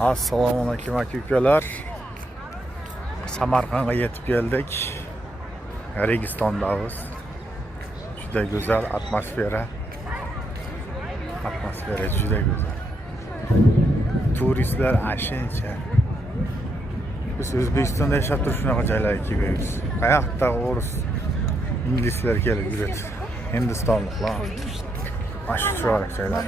Assalomu alaykum aka-ukalar. Samarqandga yetib keldik. Registondamiz. Juda go'zal atmosfera. Juda go'zal. Turistlar ashincha. Biz O'zbekistonda yashab turib shunaqa joylarga kelamiz. Qayoqda o'ris inglizlar kelib yuradi. Hindistonliklar. Mana shu joylar.